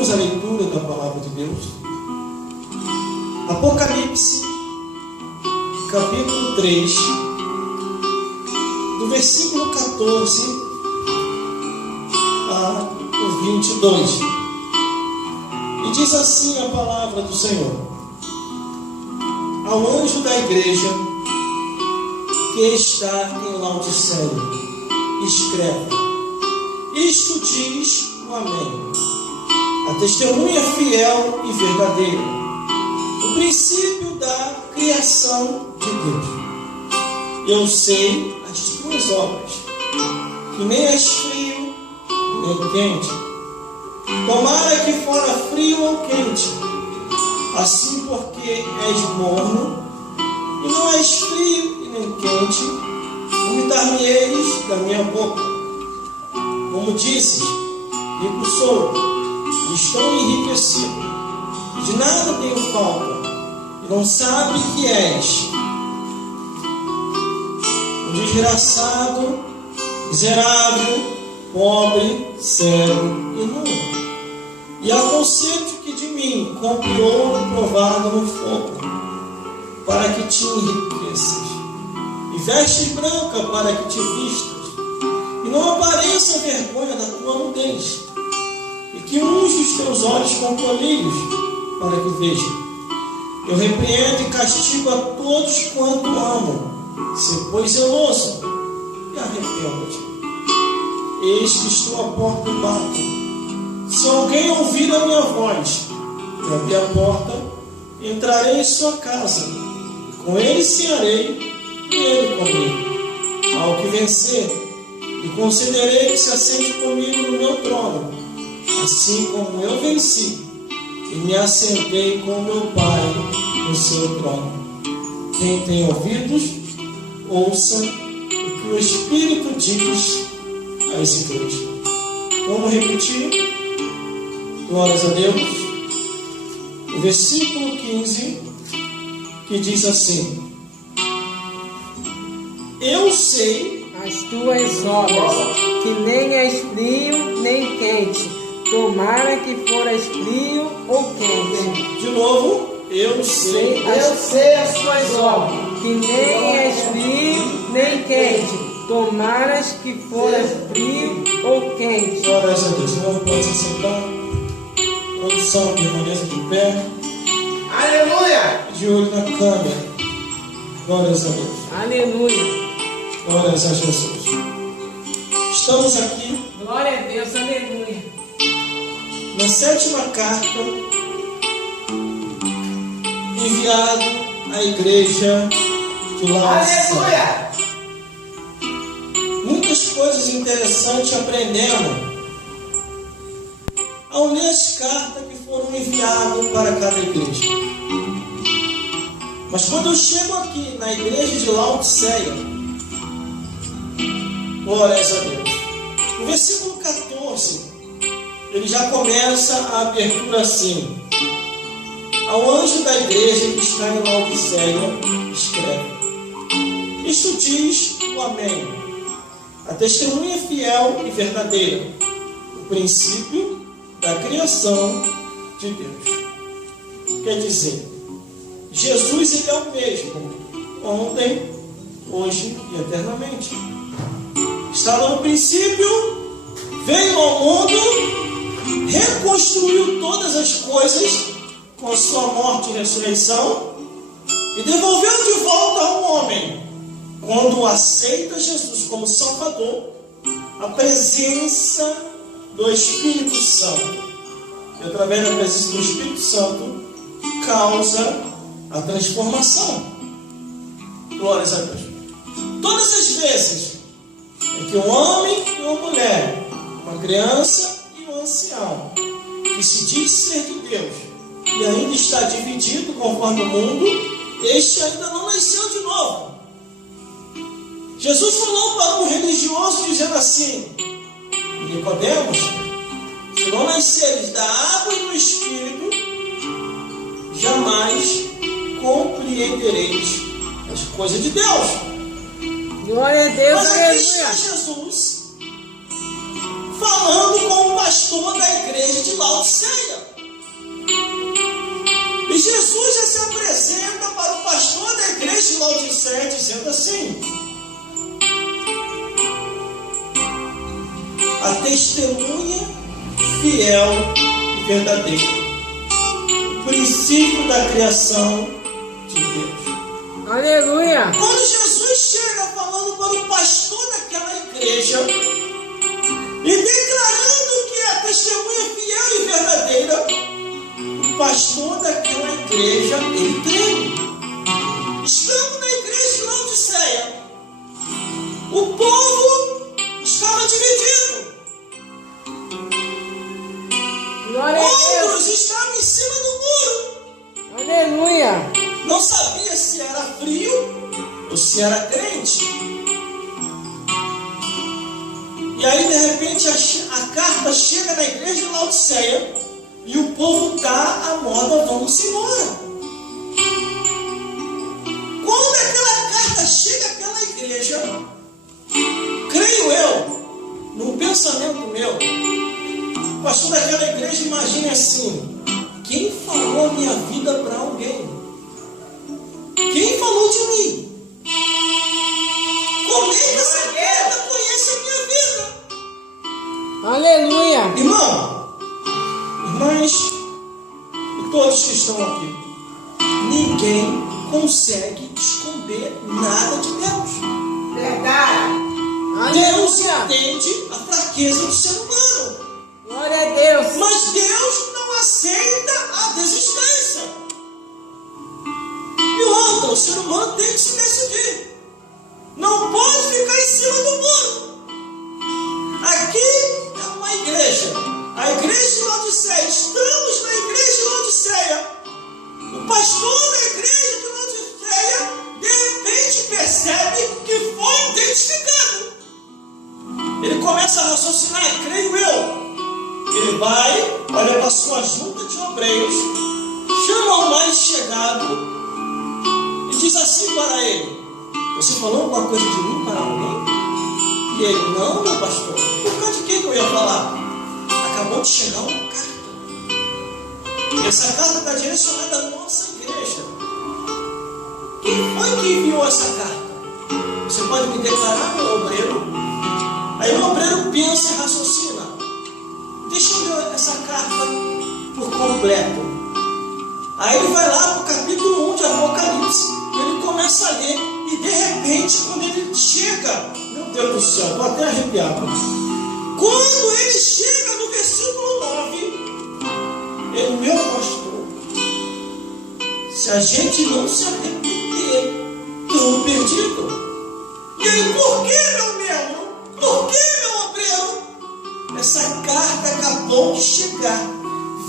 Vamos à leitura da palavra de Deus. Apocalipse, capítulo 3, do versículo 14 ao 22. E diz assim a palavra do Senhor: ao anjo da igreja que está em Laodiceia, escreve: isto diz o Amém, a testemunha fiel e verdadeira, o princípio da criação de Deus. Eu sei as tuas obras, que nem és frio nem quente. Tomara que fora frio ou quente, assim porque és morno e não és frio e nem quente, vomitar-me-eis da minha boca. Como dizes, rico sou, e estou enriquecido, e de nada tenho falta, e não sabe que és um desgraçado, miserável, pobre, cego e nu. E aconselho-te que de mim compre ouro provado no fogo, para que te enriqueças, e vestes branca para que te vistas, e não apareça a vergonha da tua nudez, e que unge os teus olhos com colírios, para que vejam. Eu repreendo e castigo a todos quanto amo. Se pois zeloso, e arrependa-te. Eis que estou à porta e bato. Se alguém ouvir a minha voz e abrir a porta, entrarei em sua casa, e com ele cearei, e ele comigo. Ao que vencer, e concederei que se assente comigo no meu trono, assim como eu venci, e me assentei com meu Pai no seu trono. Quem tem ouvidos, ouça o que o Espírito diz às igrejas. Vamos repetir? Glórias a Deus. O versículo 15, que diz assim: eu sei as tuas obras, que nem és frio nem quente. Tomara que foras frio ou quente. De novo, eu sei as tuas obras, que nem és frio nem quente. Tomaras que foras frio ou quente. Glórias a Deus. Não pode se sentar. Produção, permaneça de pé. Aleluia! De olho na câmera. Glórias a Deus. Aleluia! Glórias a Jesus. Estamos aqui. Glória a Deus, aleluia. Na 7ª carta enviado à igreja de Laodiceia. Aleluia! Muitas coisas interessantes aprendemos ao ler as cartas que foram enviadas para cada igreja. Mas quando eu chego aqui na igreja de Laodiceia, glórias a Deus, no versículo 14, ele já começa a abertura assim: ao anjo da igreja que está em Laodiceia, escreve: isto diz o Amém, a testemunha fiel e verdadeira, o princípio da criação de Deus. Quer dizer, Jesus ele é o mesmo, ontem, hoje e eternamente. Estava no princípio, veio ao mundo, reconstruiu todas as coisas com a sua morte e ressurreição e devolveu de volta ao homem, quando aceita Jesus como Salvador, a presença do Espírito Santo. E através da presença do Espírito Santo causa a transformação. Glórias a Deus. Todas as vezes em que um homem e uma mulher, uma criança e um ancião, que se diz ser de Deus e ainda está dividido conforme o mundo, este ainda não nasceu de novo. Jesus falou para um religioso dizendo assim: Nicodemos, se não nasceres da água e do Espírito, jamais compreendereis as coisas de Deus. Glória a Deus, Mas aqui aleluia. está Jesus falando com o pastor da igreja de Laodiceia. dizendo assim: a testemunha fiel e verdadeira, o princípio da criação de Deus. Aleluia! Quando Jesus chega falando para o pastor daquela igreja e declarando que é a testemunha fiel e verdadeira, o pastor daquela igreja, ele treme. Estamos na igreja de Laodiceia. O povo estava dividido. Glória a Deus! Outros estavam em cima do muro. Aleluia! Não sabia se era frio ou se era crente. E aí, de repente, a carta chega na igreja de Laodiceia e o povo está à moda, vamos embora. Quando aquela carta chega àquela igreja, creio eu, no pensamento meu, o pastor daquela igreja imagina assim: quem falou a minha vida para alguém? Quem falou de mim? Como é que essa carta conhece a minha vida? Aleluia! Irmão, irmãs e todos que estão aqui, ninguém consegue esconder nada de Deus. Verdade! Deus Aleluia! entende a fraqueza do ser humano, Glória a Deus! mas Deus não aceita a desistência. E outra, o ser humano tem que se decidir. Não pode ficar em cima do muro. Aqui é uma igreja, a igreja de Laodiceia. Estamos na igreja de Laodiceia. O pastor da igreja de Laodiceia de repente percebe que foi identificado. Ele começa a raciocinar, creio eu. Ele vai, olha para a sua junta de obreiros, chama o mais chegado e diz assim para ele: você falou alguma coisa de mim para alguém? E ele: não, meu pastor. Por causa de que eu ia falar? Acabou de chegar uma carta. E essa carta está direcionada à nossa igreja. Quem foi que enviou essa carta? Você pode me declarar, meu obreiro? Aí o obreiro pensa e raciocina: deixa eu ler essa carta por completo. Aí ele vai lá para o capítulo 1 de Apocalipse. Ele começa a ler e de repente, quando ele chega, meu Deus do céu, estou até arrepiado. Quando ele chega no versículo 9, ele: meu pastor, se a gente não se arrepender, estou perdido. E aí, por que, meu membro? Por que, meu obreiro? Essa carta acabou de chegar,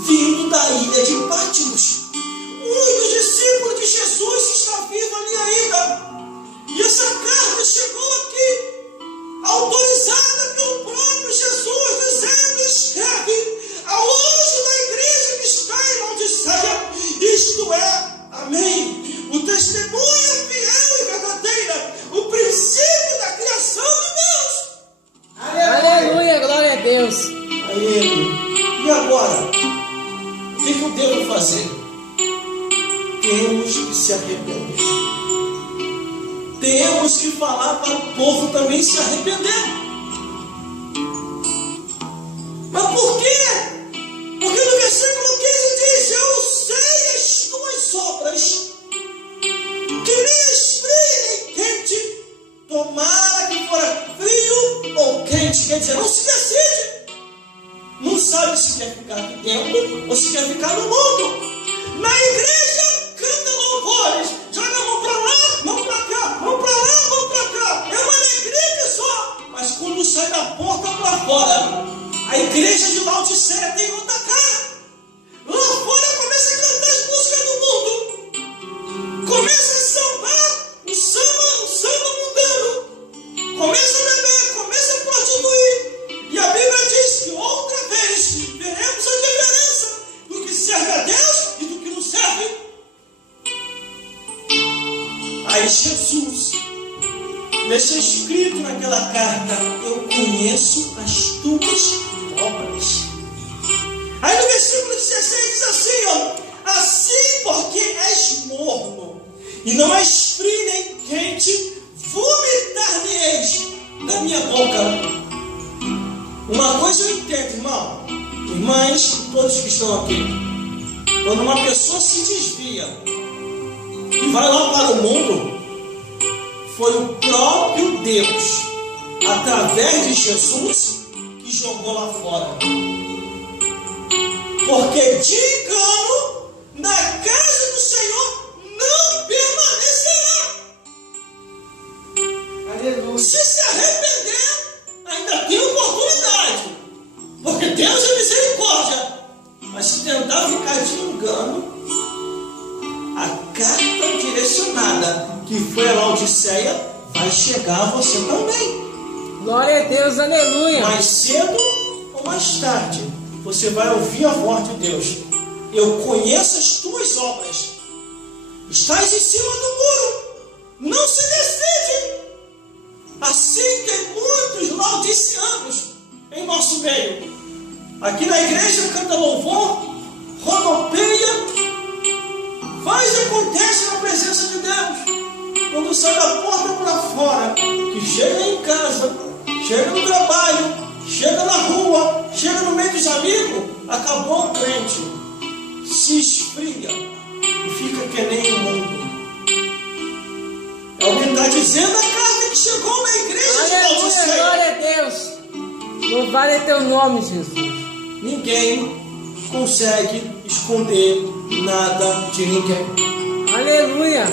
vindo da ilha de Patmos. Um dos discípulos de Jesus está vivo ali ainda. E essa carta chegou aqui, autorizada pelo próprio Jesus, dizendo: escreve ao anjo da igreja que está em Laodiceia, isto é, amém, o testemunha fiel e verdadeira, o princípio da criação de Deus. Aleluia! Glória a Deus! Aí ele: e agora? O que eu devo fazer? Temos que se arrepender. Temos que falar para o povo também se arrepender. Mas por quê? Porque no versículo 15 diz: eu sei as tuas obras, que nem és frio nem quente, tomara que fora frio ou quente. Quer dizer, não se decide. Não sabe se quer ficar aqui dentro ou se quer ficar no mundo. Na igreja, canta louvores, joga a mão para lá, mão para cá, mão para lá, mão para cá. É uma alegria só. Mas quando sai da porta para fora, a igreja de Laodiceia tem outra cara. Lá fora começa a cantar as músicas do mundo. Começa a sambar o samba mundano. Começa a beber, começa a prostituir. E a Bíblia diz que outra vez veremos a diferença do que serve a Deus e do que não serve. Aí Jesus deixa escrito naquela carta: eu conheço as tuas obras. Aí no versículo 16 diz assim, ó: assim porque és morno e não és frio nem quente, todos que estão aqui. Quando uma pessoa se desvia e vai lá para o mundo, foi o próprio Deus, através de Jesus, que jogou lá fora. Porque de engano, na casa do Senhor não permanecerá. Aleluia. Se arrepender, ainda tem oportunidade. Porque Deus é misericórdia. Mas se tentar ficar de engano, a carta direcionada que foi a Laodiceia vai chegar a você também. Glória a Deus, aleluia. Mais cedo ou mais tarde, você vai ouvir a voz de Deus. Eu conheço as tuas obras. Estás em cima do muro. Não se decide. Assim tem muitos laodiceanos em nosso meio. Aqui na igreja canta louvor, rodopeia, faz e acontece na presença de Deus. Quando sai da porta para fora, que chega em casa, chega no trabalho, chega na rua, chega no meio dos amigos, acabou o crente, se esfria e fica que nem o mundo. É o que está dizendo a carta que chegou na igreja de Aleluia, Laodiceia. glória a Deus. Louvado é teu nome, Jesus. Ninguém consegue esconder nada de ninguém. Aleluia.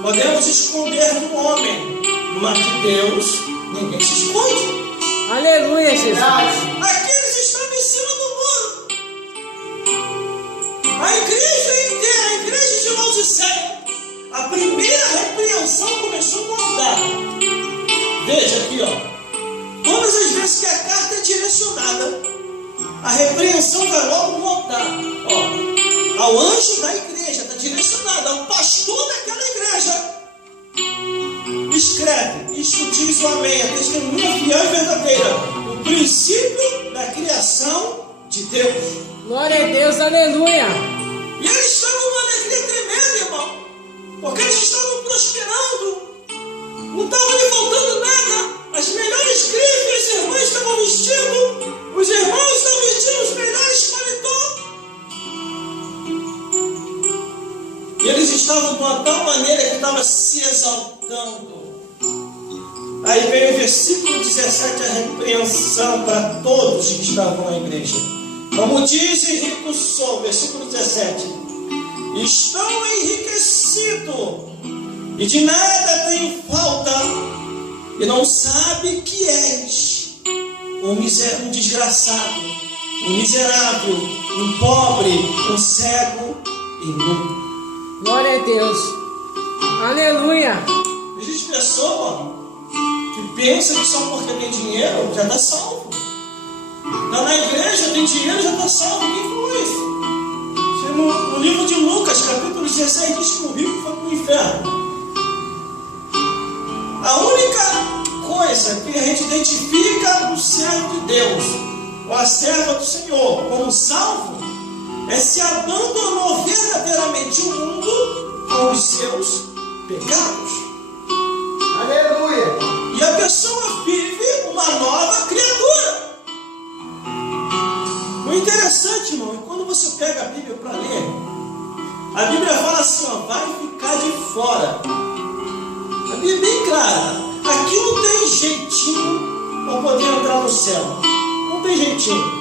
Podemos esconder do homem, mas de Deus ninguém se esconde. Aleluia, Jesus. Aqueles estão em cima do muro. A igreja inteira, a igreja de Laodiceia, a primeira repreensão começou com Aldar. Veja aqui, ó. Todas as vezes que a carta é direcionada, a repreensão vai logo no altar. Ó, ao anjo da igreja, está direcionada ao pastor daquela igreja. Escreve, isto diz o amém, a testemunha fiel e verdadeira, o princípio da criação de Deus. Glória a Deus, aleluia. E eles estavam numa alegria tremenda, irmão, porque eles estavam prosperando, não estava lhe faltando nada. As melhores grifes, os irmãos estavam vestindo, os irmãos estavam vestindo os melhores paletós. E eles estavam de uma tal maneira que estava se exaltando. Aí vem o versículo 17, a repreensão para todos que estavam na igreja. Como diz Rico Sou, versículo 17: estão enriquecidos e de nada têm falta, e não sabe que és um desgraçado, um miserável, um pobre, um cego e nu. Glória a Deus. Aleluia. Existe pessoa que pensa que só porque tem dinheiro já está salvo. Está na igreja, tem dinheiro, já está salvo. Quem falou isso? No livro de Lucas, capítulo 16, diz que o rico foi para o inferno. A única coisa que a gente identifica o servo de Deus, ou a serva do Senhor, como salvo, é se abandonou verdadeiramente o mundo com os seus pecados. Aleluia. E a pessoa vive uma nova criatura. O interessante, irmão, é quando você pega a Bíblia para ler, a Bíblia fala assim, ó, vai ficar de fora. A Bíblia é bem clara. Aqui não tem jeitinho para poder entrar no céu. Não tem jeitinho.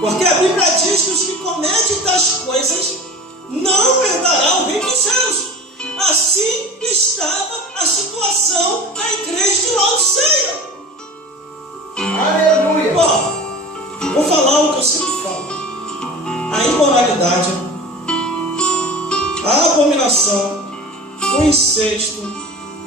Porque a Bíblia diz que os que cometem tais coisas não herdarão o reino dos céus. Assim estava a situação da igreja de Laodiceia. Aleluia. Ó, vou falar o que eu sempre falo. A imoralidade, a abominação, o incesto,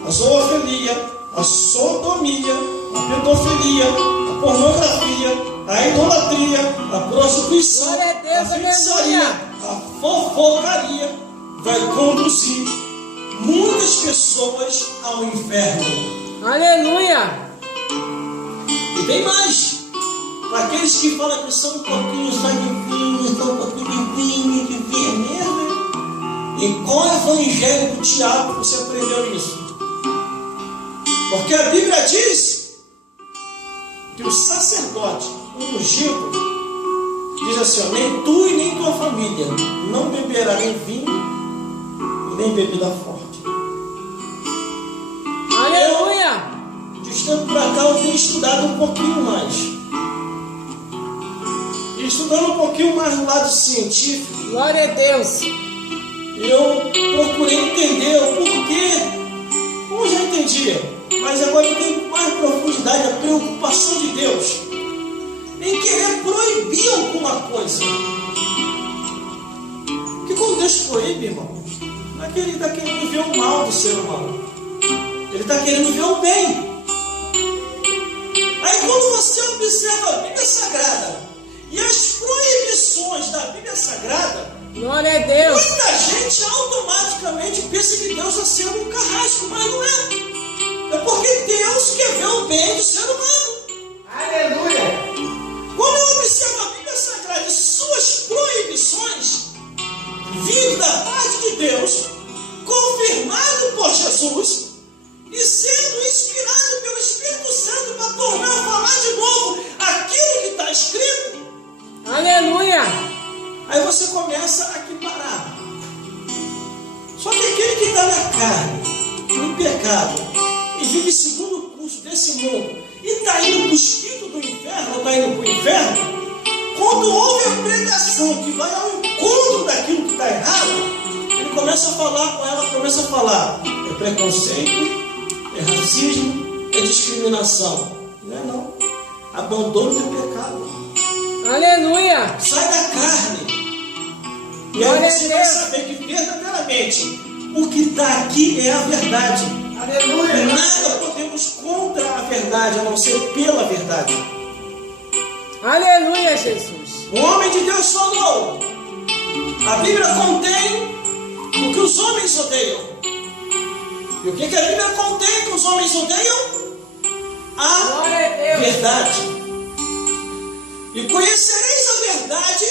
a zoofilia, a sodomia, a pedofilia, a pornografia, a idolatria, a prostituição, Glória a Deus, a feitiçaria, aleluia. a fofocaria vai conduzir muitas pessoas ao inferno. Aleluia. E tem mais. Para aqueles que falam que são um pouquinho só de vinho, são um pouquinho de vinho mesmo. Em qual evangelho do diabo você aprendeu isso? Porque a Bíblia diz que o sacerdote ungido assim, ó, nem tu e nem tua família não beberá nem vinho e nem bebida forte. Aleluia! De uns tempos para cá eu tenho estudado um pouquinho mais. E estudando um pouquinho mais no lado científico, Glória a Deus! eu procurei entender o porquê. Como eu já entendia, mas agora eu tenho com mais profundidade a preocupação de Deus em querer proibir alguma coisa. Porque quando Deus proíbe, irmão, não é que Ele está querendo ver o mal do ser humano. Ele está querendo ver o bem. Aí quando você observa a Bíblia Sagrada e as proibições da Bíblia Sagrada, Glória a Deus! muita gente automaticamente pensa que Deus está sendo um carrasco, mas não é. É porque Deus quer ver o bem do ser humano. Aleluia! Quando eu observo a Bíblia Sagrada e suas proibições, vindo da parte de Deus, confirmado por Jesus e sendo inspirado pelo Espírito Santo para tornar a falar de novo aquilo que está escrito, Aleluia! aí você começa a equiparar. Só que aquele que está na carne, no pecado, e vive segundo o curso desse mundo, e está indo para o esquito do inferno, ou está indo para o inferno, quando ouve a pregação que vai ao encontro daquilo que está errado, ele começa a falar com ela, começa a falar, é preconceito, é racismo, é discriminação. Não é não. Abandone o teu pecado. Aleluia! Sai da carne. E Glória aí você a vai Deus. saber que verdadeiramente o que está aqui é a verdade. Aleluia! Nada podemos contra a verdade, a não ser pela verdade. Aleluia, Jesus! O homem de Deus falou. A Bíblia contém o que os homens odeiam. E o que a Bíblia contém que os homens odeiam? A Glória a Deus! verdade. E conhecereis a verdade,